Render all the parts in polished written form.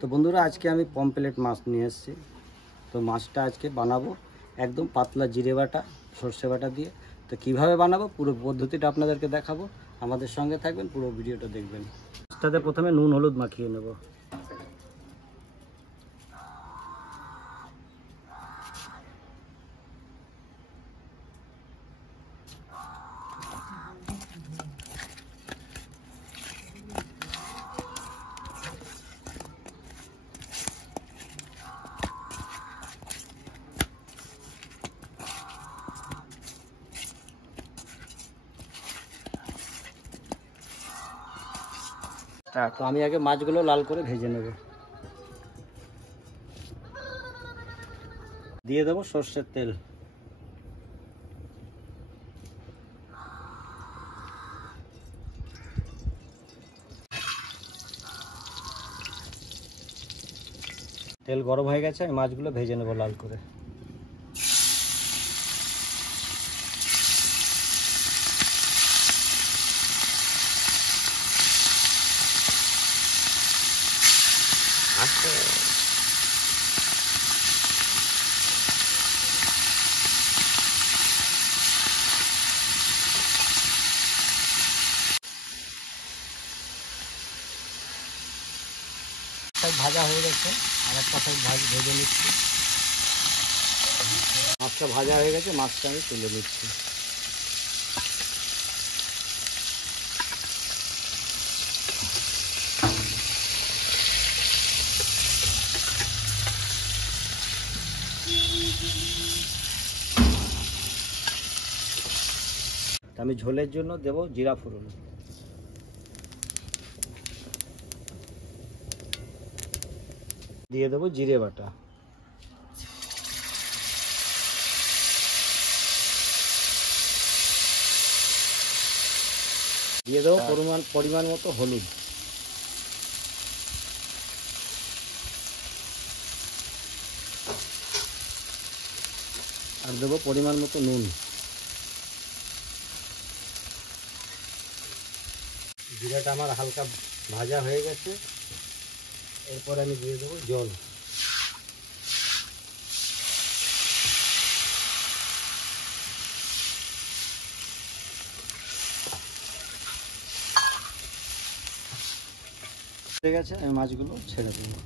তো বন্ধুরা, আজকে আমি পমপ্লেট মাছ নিয়ে এসেছি। তো মাছটা আজকে বানাবো একদম পাতলা জিরে বাটা সর্ষে বাটা দিয়ে। তো কিভাবে বানাবো পুরো পদ্ধতিটা আপনাদেরকে দেখাবো, আমাদের সঙ্গে থাকবেন, পুরো ভিডিওটা দেখবেন। মাছটাতে প্রথমে নুন হলুদ মাখিয়ে নেব। তো আমি আগে মাছগুলো লাল করে ভেজে নেব। দিয়ে দেবো সর্ষের তেল। তেল গরম হয়ে গেছে, আমি মাছগুলো ভেজে নেব লাল করে। ভাজা হয়ে গেছে, আর একটা সাইড ভেজে নিচ্ছি। মাছটা ভাজা হয়ে গেছে, মাছটা আমি তুলে নিচ্ছি। আমি ঝোলের জন্য দেব জিরা ফোড়ন। দিয়ে দেবো জিরে বাটা। দিয়ে দেবো পরিমাণ মতো হলুদ। আর দেবো পরিমাণ মতো নুন। জিরাটা আমার হালকা ভাজা হয়ে গেছে, এরপর আমি দিয়ে দেবো জল। ঠিক আছে, আমি মাছগুলো ছেড়ে দেবো।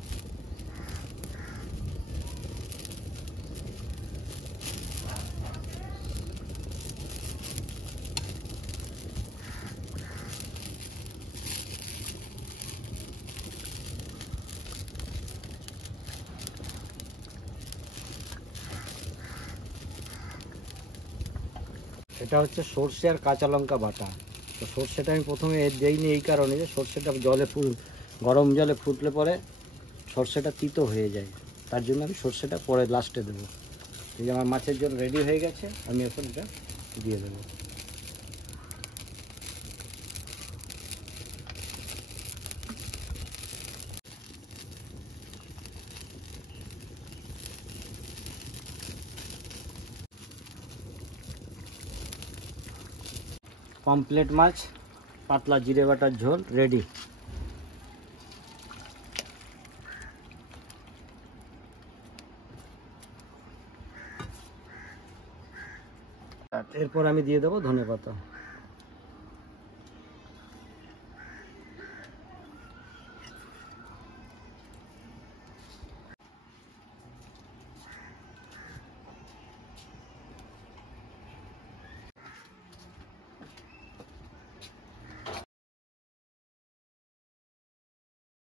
এটা হচ্ছে সর্ষে আর কাঁচা লঙ্কা বাটা। তো সর্ষেটা আমি প্রথমে দিইনি এই কারণে যে সর্ষেটা গরম জলে ফুটলে পরে সর্ষেটা তিতো হয়ে যায়, তার জন্য আমি সর্ষেটা পরে লাস্টে দেবো। এই যে আমার মাছের জল রেডি হয়ে গেছে, আমি এখন এটা দিয়ে দেবো। পমপ্লেট মাছ পাতলা জিরে বাটার ঝোল রেডি। এরপর আমি দিয়ে দেবো ধনেপাতা।